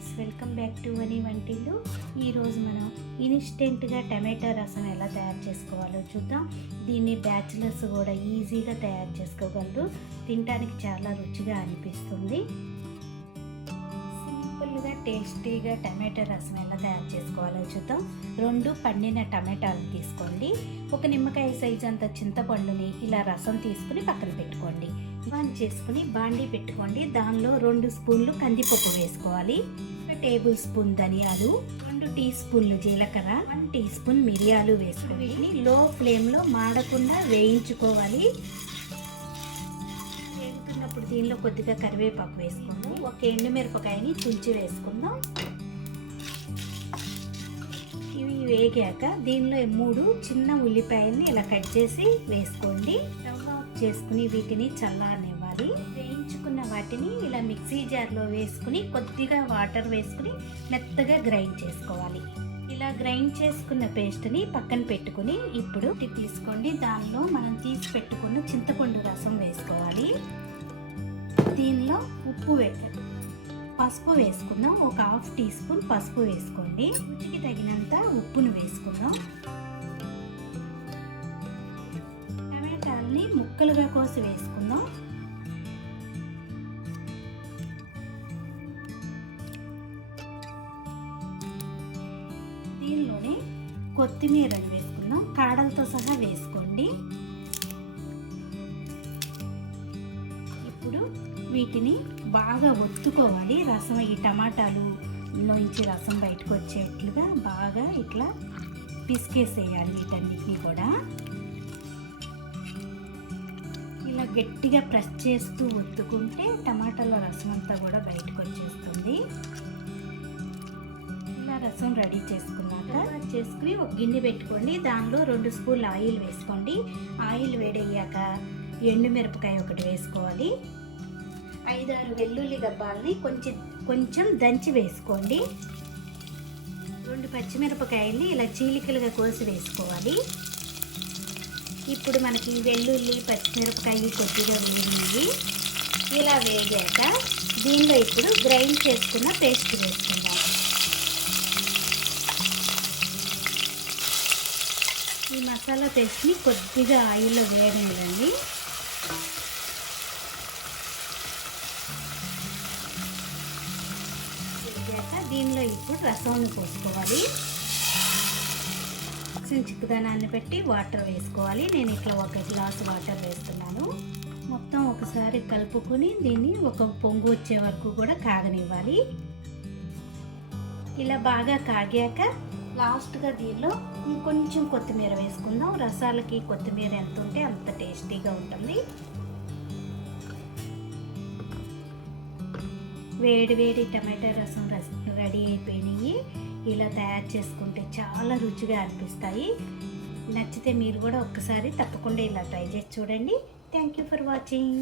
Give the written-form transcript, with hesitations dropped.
Friends, welcome back to వని వంటిల్లు. ఈరోజు మనం ఇన్స్టెంట్గా టమాటా రసం ఎలా తయారు చేసుకోవాలో చూద్దాం. దీన్ని బ్యాచిలర్స్ కూడా ఈజీగా తయారు చేసుకోగలరు. తినడానికి చాలా రుచిగా అనిపిస్తుంది. సింపుల్గా టేస్టీగా టమాటా రసం ఎలా తయారు చేసుకోవాలో చూద్దాం. 2 పండిన టమాటాలు తీసుకోండి. ఒక నిమ్మకాయ సైజు అంత చింతపండుని ఇలా రసం తీసుకుని పక్కన పెట్టుకోండి. ఆన్ చేసుకుని బాండీ పెట్టుకోండి. దానిలో 2 స్పూన్లు కందిపప్పు వేసుకోవాలి, 1 టేబుల్ స్పూన్ ధనియాలు, 2 టీ స్పూన్లు జీలకర్ర, 1 టీ స్పూన్ మిరియాలు వేసుకుని వీటిని లో ఫ్లేమ్లో మాడకుండా వేయించుకోవాలి. వేగుతున్నప్పుడు దీనిలో కొద్దిగా కరివేపాకు వేసుకుందాం. 1 ఎండుమిరపకాయని తుంచి వేసుకుందాం. ఇవి వేగాక దీనిలో 3 చిన్న ఉల్లిపాయల్ని ఇలా కట్ చేసి వేసుకోండి. స్టవ్ ఆఫ్ చేసుకుని వీటిని చల్లారనివ్వాలి. వేయించుకున్న వాటిని ఇలా మిక్సీ జార్లో వేసుకుని కొద్దిగా వాటర్ వేసుకుని మెత్తగా గ్రైండ్ చేసుకోవాలి. ఇలా గ్రైండ్ చేసుకున్న పేస్ట్ని పక్కన పెట్టుకుని ఇప్పుడు తీసుకోండి. దానిలో మనం తీసి పెట్టుకున్న చింతపండు రసం వేసుకోవాలి. దీనిలో పసుపు వేసుకుందాం. 1/2 టీ స్పూన్ పసుపు వేసుకోండి. రుచికి తగినంత ఉప్పును వేసుకుందాం. టమాటాలని ముక్కలుగా కోసి వేసుకుందాం. దీనిలోనే కొత్తిమీరని వేసుకుందాం. కాడలతో సహా వేసుకోండి. ఇప్పుడు వీటిని బాగా ఒత్తుకోవాలి. రసం ఈ టమాటాలు నుంచి రసం బయటకు వచ్చేట్లుగా బాగా ఇట్లా పిసికేసేయాలి. వీటన్నిటిని కూడా ఇలా గట్టిగా ప్రెస్ చేస్తూ ఒత్తుకుంటే టమాటాల రసం అంతా కూడా బయటకు వచ్చేస్తుంది. ఇలా రసం రెడీ చేసుకున్నాక చేసుకుని ఒక గిన్నె పెట్టుకోండి. దానిలో 2 స్పూన్ల ఆయిల్ వేసుకోండి. ఆయిల్ వేడయ్యాక ఎండుమిరపకాయ 1 వేసుకోవాలి. 5-6 వెల్లుల్లి గబ్బాలని కొంచెం దంచి వేసుకోండి. 2 పచ్చిమిరపకాయల్ని ఇలా చీలికలుగా కోసి వేసుకోవాలి. ఇప్పుడు మనకి వెల్లుల్లి పచ్చిమిరపకాయ కొద్దిగా వేగింది. ఇలా వేగాక దీనిలో ఇప్పుడు గ్రైండ్ చేసుకున్న పేస్ట్ వేసుకుందాం. ఈ మసాలా పేస్ట్ని కొద్దిగా ఆయిల్లో వేయనివ్వండి. దీనిలో ఇప్పుడు రసాన్ని పోసుకోవాలి. చిక్కుదనాన్ని పెట్టి వాటర్ వేసుకోవాలి. నేను ఇట్లా 1 గ్లాసు వాటర్ వేస్తున్నాను. మొత్తం ఒకసారి కలుపుకొని దీన్ని ఒక పొంగు వచ్చే వరకు కూడా కాగనివ్వాలి. ఇలా బాగా కాగాక లాస్ట్గా దీనిలో ఇంకొంచెం కొత్తిమీర వేసుకుందాం. రసాలకి కొత్తిమీర ఎంత ఉంటే అంత టేస్టీగా ఉంటుంది. వేడి టమాటా రసం రెడీ అయిపోయినాయి. ఇలా తయారు చేసుకుంటే చాలా రుచిగా అనిపిస్తాయి. నచ్చితే మీరు కూడా ఒక్కసారి తప్పకుండా ఇలా ట్రై చేసి చూడండి. Thank you for watching.